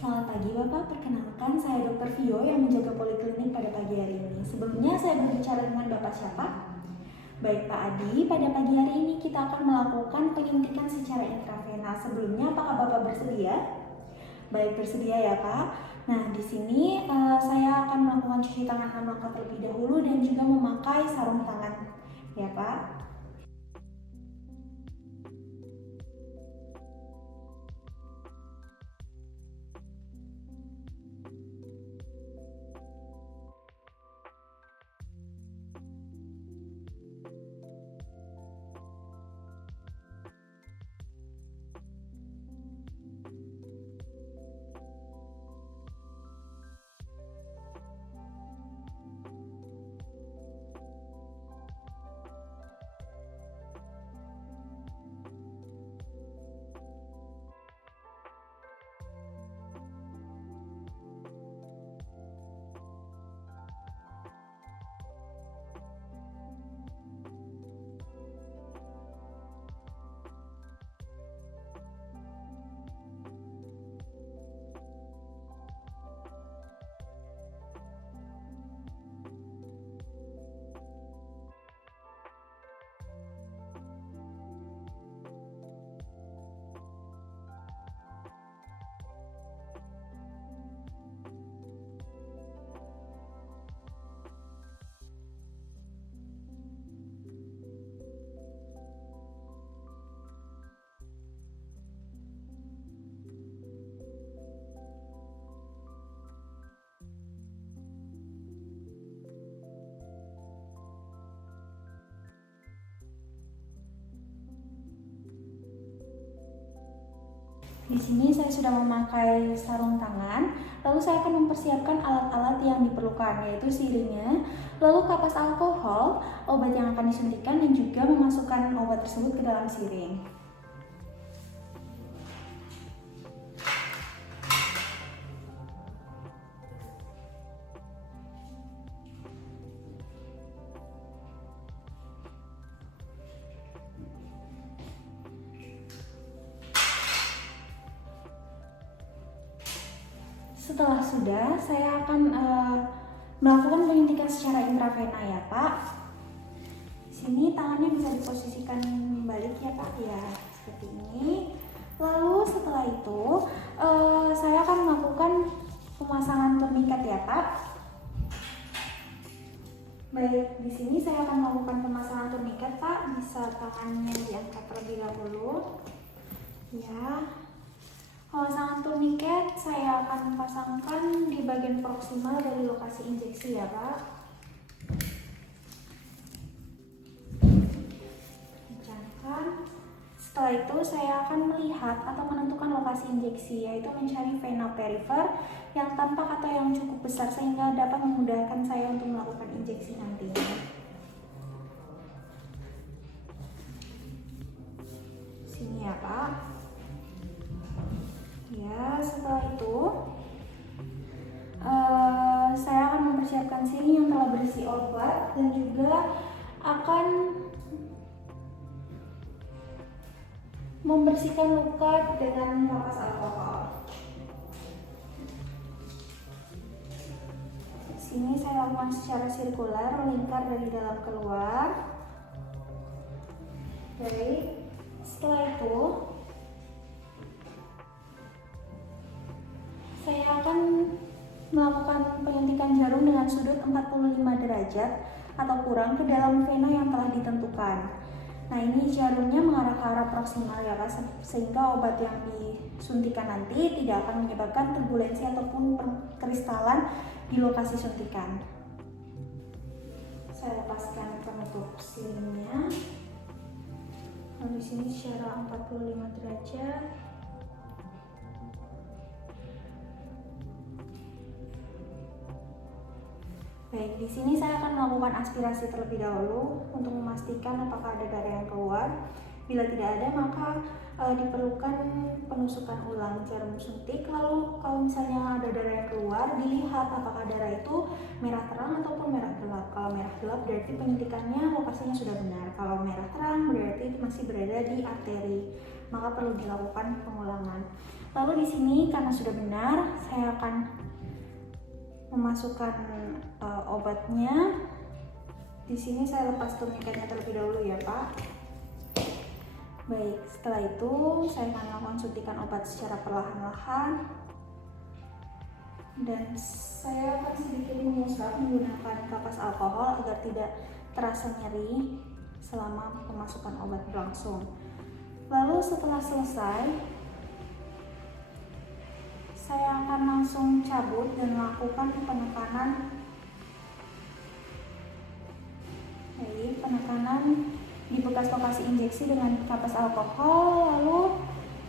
Selamat pagi Bapak, perkenalkan saya Dr. Vio yang menjaga poliklinik pada pagi hari ini. Sebelumnya saya berbicara dengan Bapak siapa? Baik Pak Adi, pada pagi hari ini kita akan melakukan penyuntikan secara intravena. Sebelumnya apakah Bapak bersedia? Baik, bersedia ya Pak. Nah, di sini saya akan melakukan cuci tangan 6 langkah terlebih dahulu dan juga memakai sarung tangan. Ya Pak. Di sini saya sudah memakai sarung tangan, lalu saya akan mempersiapkan alat-alat yang diperlukan, yaitu sirihnya, lalu kapas alkohol, obat yang akan disuntikan, dan juga memasukkan obat tersebut ke dalam siring. Setelah sudah, saya akan melakukan penyuntikan secara intravena ya Pak. Sini tangannya bisa diposisikan balik ya Pak, ya seperti ini. Lalu setelah itu saya akan melakukan pemasangan turniket ya Pak. Baik, di sini saya akan melakukan pemasangan turniket Pak. Bisa tangannya diangkat terlebih dahulu. Ya. Pemasangan turniket saya akan pasangkan di bagian proksimal dari lokasi injeksi ya Pak. Kencangkan. Setelah itu saya akan melihat atau menentukan lokasi injeksi, yaitu mencari vena perifer yang tampak atau yang cukup besar sehingga dapat memudahkan saya untuk melakukan injeksi nantinya. Sini ya Pak. Ya, setelah itu saya akan mempersiapkan sini yang telah berisi obat dan juga akan membersihkan luka dengan kapas alkohol. Sini saya lakukan secara sirkular, melingkar dari dalam keluar. Baik, setelah itu saya akan melakukan penyuntikan jarum dengan sudut 45 derajat atau kurang ke dalam vena yang telah ditentukan. Nah, ini jarumnya mengarah ke arah proksimal ya Pak, sehingga obat yang disuntikan nanti tidak akan menyebabkan turbulensi ataupun kristalan di lokasi suntikan. Saya lepaskan penutup silingnya. Lalu di sini secara 45 derajat. Baik, di sini saya akan melakukan aspirasi terlebih dahulu untuk memastikan apakah ada darah yang keluar. Bila tidak ada, maka diperlukan penusukan ulang jarum suntik. Lalu kalau misalnya ada darah yang keluar, dilihat apakah darah itu merah terang ataupun merah gelap. Kalau merah gelap berarti penyuntikannya lokasinya sudah benar. Kalau merah terang berarti masih berada di arteri maka perlu dilakukan pengulangan. Lalu di sini karena sudah benar, saya akan memasukkan obatnya. Di sini saya lepas turniketnya terlebih dahulu ya Pak. Baik, setelah itu saya akan melakukan suntikan obat secara perlahan-lahan. Dan saya akan sedikit mengusap menggunakan kapas alkohol agar tidak terasa nyeri selama pemasukan obat berlangsung. Lalu setelah selesai, saya akan langsung cabut dan melakukan penekanan di bekas lokasi injeksi dengan kapas alkohol. Lalu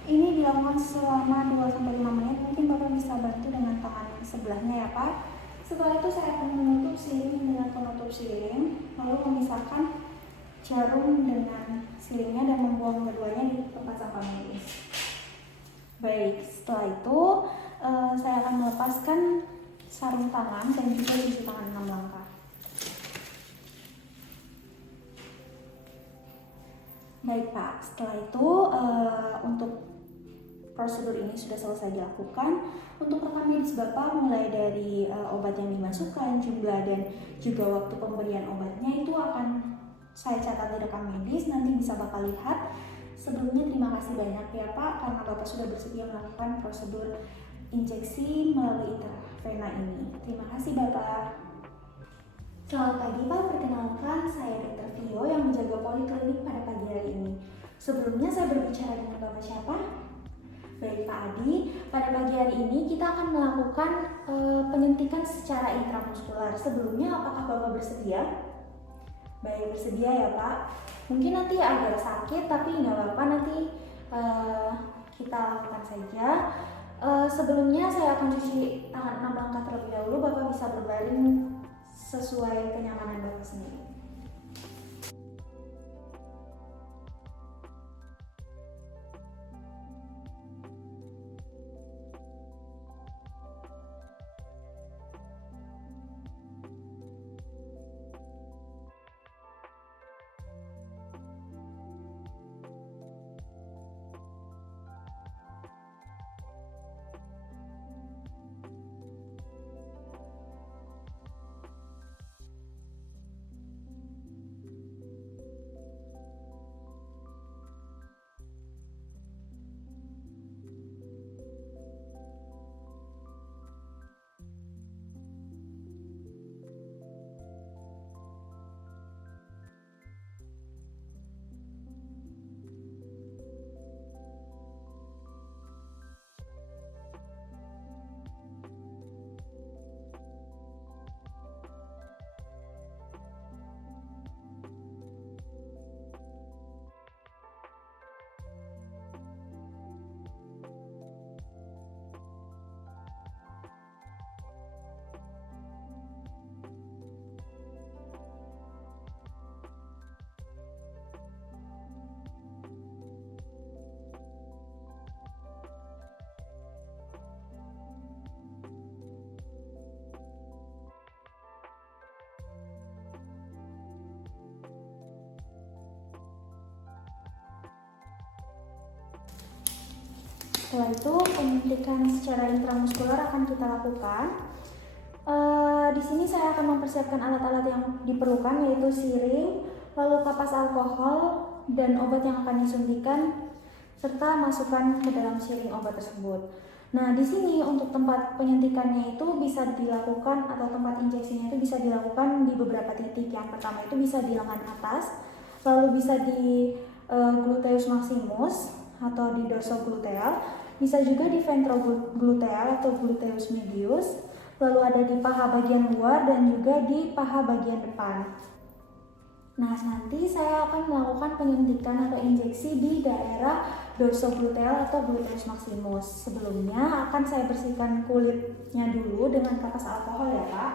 ini dilakukan selama 2-5 menit. Mungkin Bapak bisa bantu dengan tangan sebelahnya ya Pak. Setelah itu saya akan menutup siling dengan penutup siling, lalu memisahkan jarum dengan silingnya dan membuang keduanya di tempat sampah medis. Baik, setelah itu saya akan melepaskan sarung tangan dan juga cuci tangan 6 langkah. Baik Pak, setelah itu untuk prosedur ini sudah selesai dilakukan. Untuk rekam medis Bapak mulai dari obat yang dimasukkan, jumlah dan juga waktu pemberian obatnya itu akan saya catat di rekam medis, nanti bisa Bapak lihat. Sebelumnya terima kasih banyak ya Pak karena Bapak sudah bersedia melakukan prosedur injeksi melalui intravena ini. Terima kasih Bapak. Selamat pagi Pak, perkenalkan saya Dr. Vio yang menjaga poliklinik pada pagi hari ini. Sebelumnya saya berbicara dengan Bapak siapa? Baik Pak Adi, pada pagi hari ini kita akan melakukan penyuntikan secara intramuskular. Sebelumnya apakah Bapak bersedia? Baik, bersedia ya Pak. Mungkin nanti agak sakit tapi nggak apa-apa, nanti kita lakukan saja. Sebelumnya saya akan cuci tangan 6 langkah terlebih dahulu. Bapak bisa berbaring sesuai kenyamanan Bapak sendiri. Setelah itu penyuntikan secara intramuskular akan kita lakukan. Di sini saya akan mempersiapkan alat-alat yang diperlukan, yaitu siring, lalu kapas alkohol dan obat yang akan disuntikan, serta masukkan ke dalam siring obat tersebut. Nah, di sini untuk tempat penyuntikannya itu bisa dilakukan atau tempat injeksinya itu bisa dilakukan di beberapa titik. Yang pertama itu bisa di lengan atas, lalu bisa di gluteus maximus atau di dorsogluteal, bisa juga di ventrogluteal atau gluteus medius, lalu ada di paha bagian luar dan juga di paha bagian depan. Nah, nanti saya akan melakukan penyuntikan atau injeksi di daerah dorsogluteal atau gluteus maximus. Sebelumnya akan saya bersihkan kulitnya dulu dengan kapas alkohol ya Pak.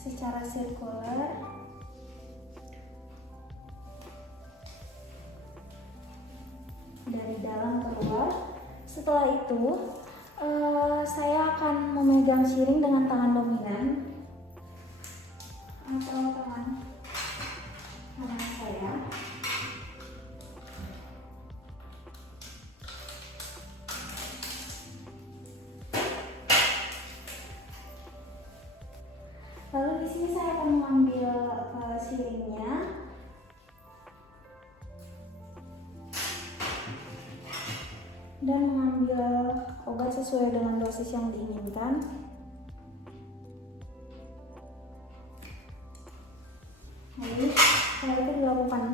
Secara sirkuler dari dalam ke luar Setelah itu, saya akan memegang siring dengan tangan dominan atau tangan kanan saya. Lalu di sini saya akan mengambil siringnya dan mengambil obat sesuai dengan dosis yang diinginkan. Lalu setelah itu dilakukan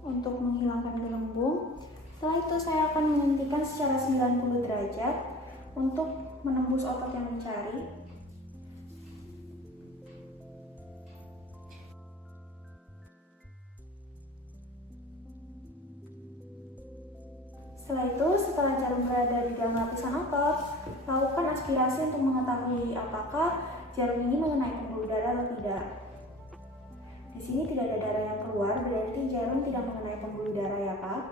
untuk menghilangkan gelembung. Setelah itu saya akan menyuntikkan secara 90 derajat untuk menembus otot yang dicari. Setelah itu, setelah jarum berada di dalam lapisan otot, lakukan aspirasi untuk mengetahui apakah jarum ini mengenai pembuluh darah atau tidak. Di sini tidak ada darah yang keluar, berarti jarum tidak mengenai pembuluh darah ya Pak.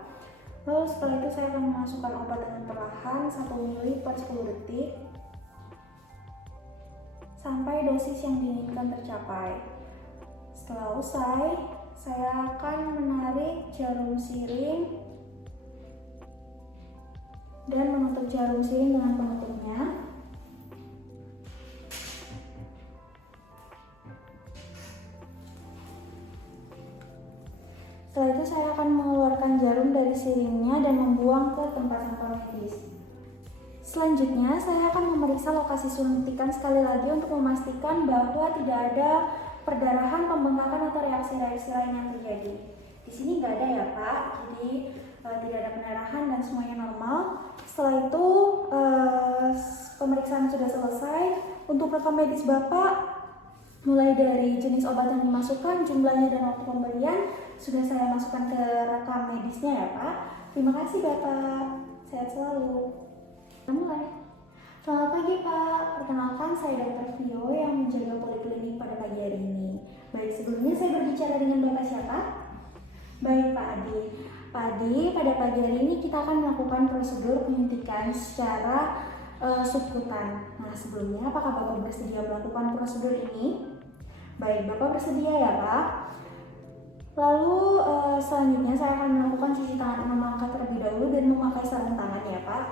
Lalu setelah itu saya akan memasukkan obat dengan perlahan 1 ml per 10 detik sampai dosis yang diinginkan tercapai. Setelah usai, saya akan menarik jarum siring dan menutup jarum siring dengan penutupnya. Setelah itu saya akan mengeluarkan jarum dari siringnya dan membuang ke tempat sampah medis. Selanjutnya saya akan memeriksa lokasi suntikan sekali lagi untuk memastikan bahwa tidak ada perdarahan, pembengkakan atau reaksi-reaksi lain yang terjadi. Di sini nggak ada ya Pak, jadi tidak ada pendarahan dan semuanya normal. Setelah itu pemeriksaan sudah selesai. Untuk rekam medis Bapak, mulai dari jenis obat yang dimasukkan, jumlahnya dan waktu pemberian sudah saya masukkan ke rekam medisnya ya Pak. Terima kasih Bapak, sehat selalu. Kita mulai. Selamat pagi Pak, perkenalkan saya Dr. Vio yang menjaga poliklinik pada pagi hari ini. Baik, sebelumnya saya berbicara dengan Bapak siapa? Baik Pak Adi. Pak Adi, pada pagi hari ini kita akan melakukan prosedur penyuntikan secara subkutan. Nah, sebelumnya apakah Bapak bersedia melakukan prosedur ini? Baik, Bapak bersedia ya Pak. Lalu selanjutnya saya akan melakukan cuci tangan 6 langkah terlebih dahulu dan memakai sarung tangan ya Pak.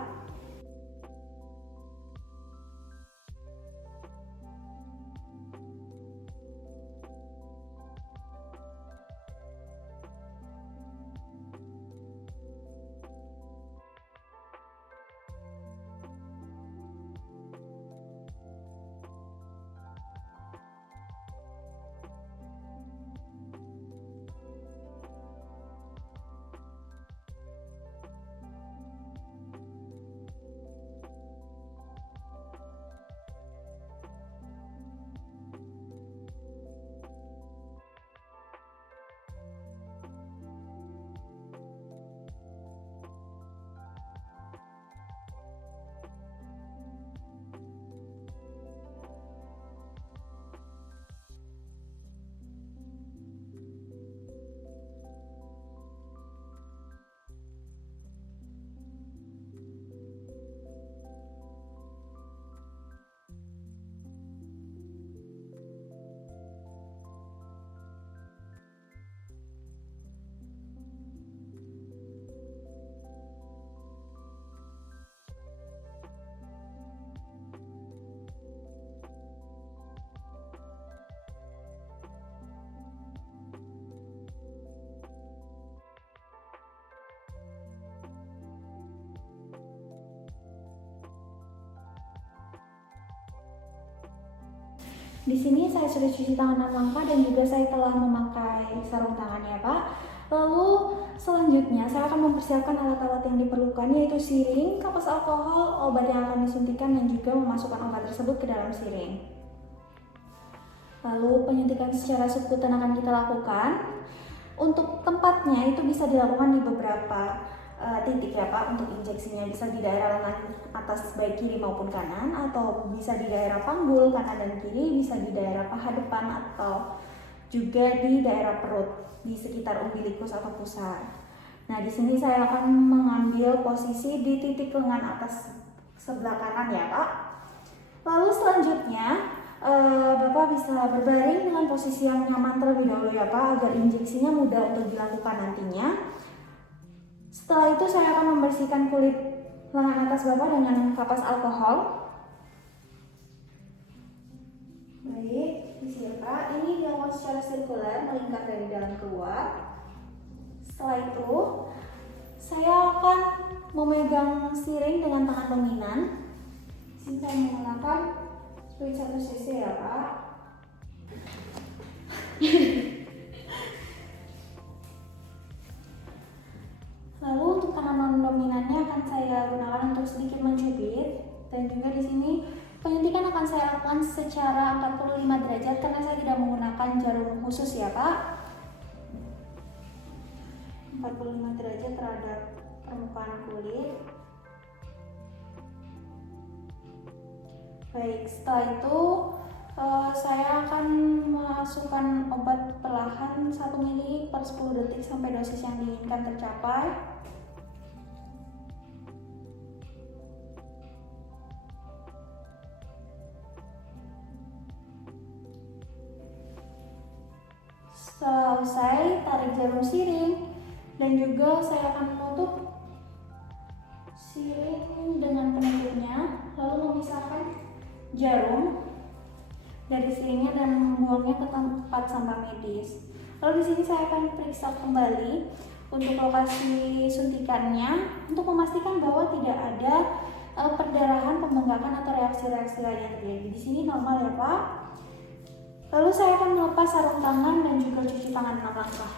Di sini saya sudah cuci tangan 6 langkah dan juga saya telah memakai sarung tangan ya Pak. Lalu selanjutnya saya akan mempersiapkan alat-alat yang diperlukan, yaitu siring, kapas alkohol, obat yang akan disuntikan dan juga memasukkan obat tersebut ke dalam siring. Lalu penyuntikan secara subkutan akan kita lakukan. Untuk tempatnya itu bisa dilakukan di beberapa titik ya Pak. Untuk injeksinya bisa di daerah lengan atas baik kiri maupun kanan, atau bisa di daerah panggul kanan dan kiri, bisa di daerah paha depan atau juga di daerah perut di sekitar umbilikus atau pusar. Nah, di sini saya akan mengambil posisi di titik lengan atas sebelah kanan ya Pak. Lalu selanjutnya Bapak bisa berbaring dengan posisi yang nyaman terlebih dahulu ya Pak, agar injeksinya mudah untuk dilakukan nantinya. Setelah itu saya akan membersihkan kulit lengan atas Bapak dengan kapas alkohol. Baik, di sini Pak, ini dilakukan secara sirkuler, melingkar dari dalam keluar. Setelah itu, saya akan memegang siring dengan tangan dominan. Di sini saya menggunakan fluid 1 cc ya Pak. Lalu untuk tangan non dominannya akan saya gunakan untuk sedikit mencubit, dan juga di sini penyuntikan akan saya lakukan secara 45 derajat karena saya tidak menggunakan jarum khusus ya Pak. 45 derajat terhadap permukaan kulit. Baik, setelah itu saya akan memasukkan obat perlahan 1 ml per 10 detik sampai dosis yang diinginkan tercapai. Setelah usai, tarik jarum siring dan juga saya akan menutup siring dengan penutupnya, lalu memisahkan jarum dari siringnya dan membuangnya ke tempat sampah medis. Lalu di sini saya akan periksa kembali untuk lokasi suntikannya untuk memastikan bahwa tidak ada perdarahan, pembengkakan atau reaksi-reaksi lain yang terjadi. Di sini normal ya Pak. Lalu saya akan melepas sarung tangan dan juga cuci tangan 6 langkah.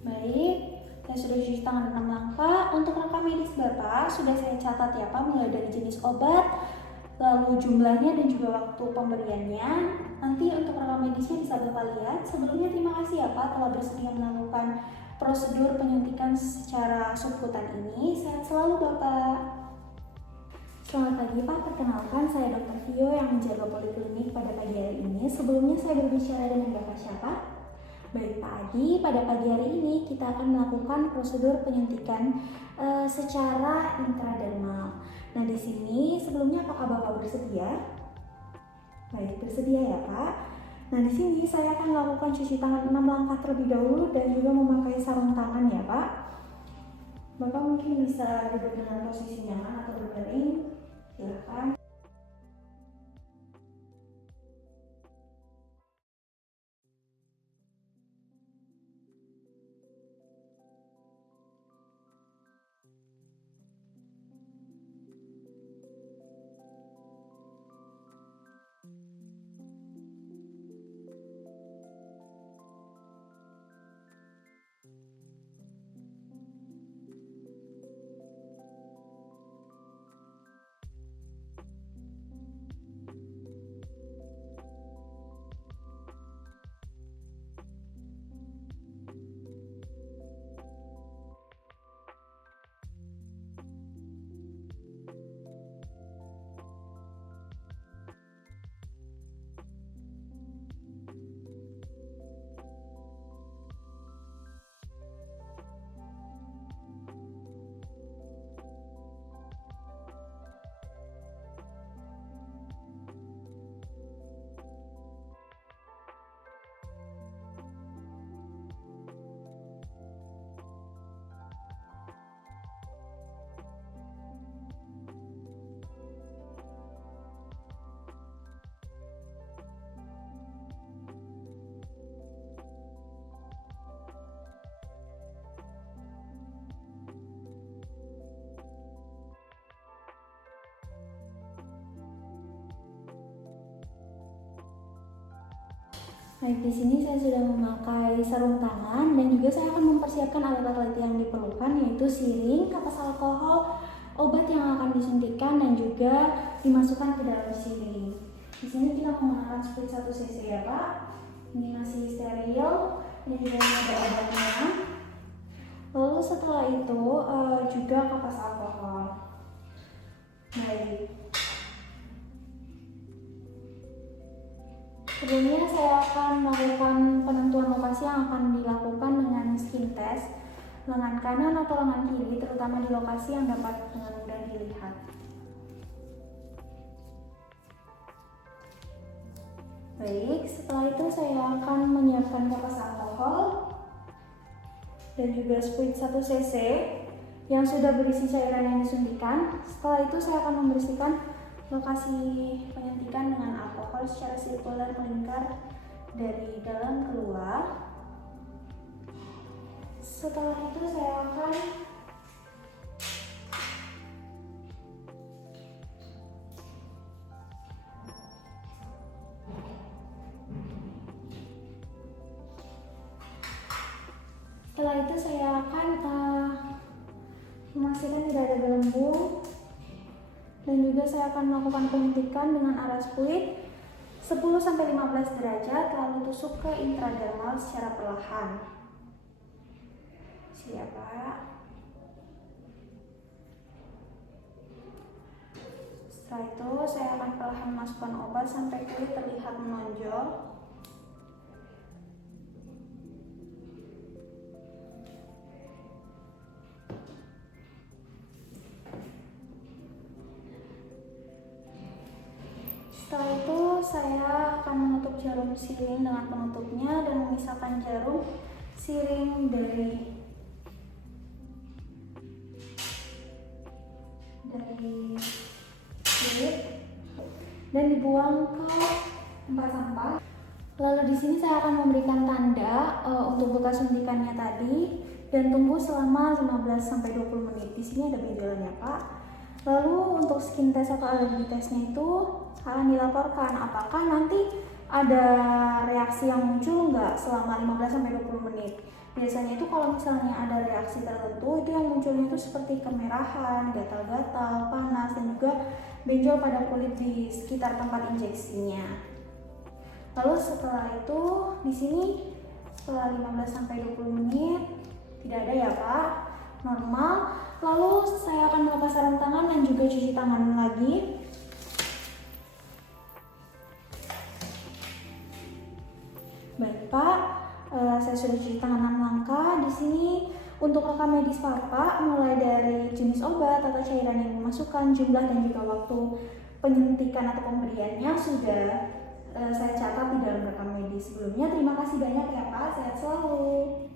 Baik, saya sudah cuci tangan 6 langkah. Untuk rekam medis Bapak sudah saya catat ya Pak, mulai dari jenis obat, lalu jumlahnya dan juga waktu pemberiannya. Nanti untuk rekam medisnya bisa Bapak lihat. Sebelumnya terima kasih ya Pak telah bersedia melakukan prosedur penyuntikan secara subkutan ini. Sehat selalu Bapak. Selamat pagi Pak, perkenalkan saya Dr. Vio yang menjaga poliklinik pada pagi hari ini. Sebelumnya saya berbicara dengan Bapak siapa? Baik Pak Adi, pada pagi hari ini kita akan melakukan prosedur penyuntikan secara intradermal. Nah di sini sebelumnya apakah Bapak bersedia? Baik, bersedia ya Pak. Nah di sini saya akan melakukan cuci tangan 6 langkah terlebih dahulu dan juga memakai sarung tangan ya Pak. Bapak mungkin bisa duduk dengan posisi nyaman atau berbaring. Silakan. Baik, di sini saya sudah memakai sarung tangan dan juga saya akan mempersiapkan alat-alat yang diperlukan, yaitu siring, kapas alkohol, obat yang akan disuntikan dan juga dimasukkan ke dalam siring. Di sini kita menggunakan sprit 1 cc ya Pak. Ini masih steril dan juga ada obatnya. Lalu setelah itu juga kapas alkohol. Baik. Sebelumnya saya akan melakukan penentuan lokasi yang akan dilakukan dengan skin test lengan kanan atau lengan kiri, terutama di lokasi yang dapat dengan mudah dilihat. Baik, setelah itu saya akan menyiapkan kapas alkohol dan juga spuit 1 cc yang sudah berisi cairan yang disuntikan. Setelah itu saya akan membersihkan lokasi penyuntikan dengan alkohol secara sirkuler melingkar dari dalam keluar. Setelah itu saya akan memastikan tidak ada gelembung, dan juga saya akan melakukan penyuntikan dengan arah spuit 10-15 derajat lalu tusuk ke intradermal secara perlahan. Siap, Pak. Setelah itu saya akan perlahan memasukkan obat sampai kulit terlihat menonjol. Setelah itu saya akan menutup jarum siring dengan penutupnya dan memisahkan jarum siring dari kulit dan dibuang ke tempat sampah. Lalu di sini saya akan memberikan tanda untuk bekas suntikannya tadi dan tunggu selama 15-20 menit. Di sini ada videonya, Pak. Lalu untuk skin test atau alergi testnya itu akan dilaporkan apakah nanti ada reaksi yang muncul nggak selama 15-20 menit. Biasanya itu kalau misalnya ada reaksi tertentu, itu yang munculnya itu seperti kemerahan, gatal-gatal, panas, dan juga benjol pada kulit di sekitar tempat injeksinya. Lalu setelah itu di sini setelah 15-20 menit tidak ada ya, Pak, normal. Lalu saya akan melepas sarung tangan dan juga cuci tangan lagi. Baik, Pak, saya sudah cuci tangan 6 langkah. Di sini untuk rekam medis Bapak mulai dari jenis obat atau cairan yang dimasukkan, jumlah dan juga waktu penyuntikan atau pemberiannya sudah saya catat di dalam rekam medis sebelumnya. Terima kasih banyak ya, Pak. Sehat selalu.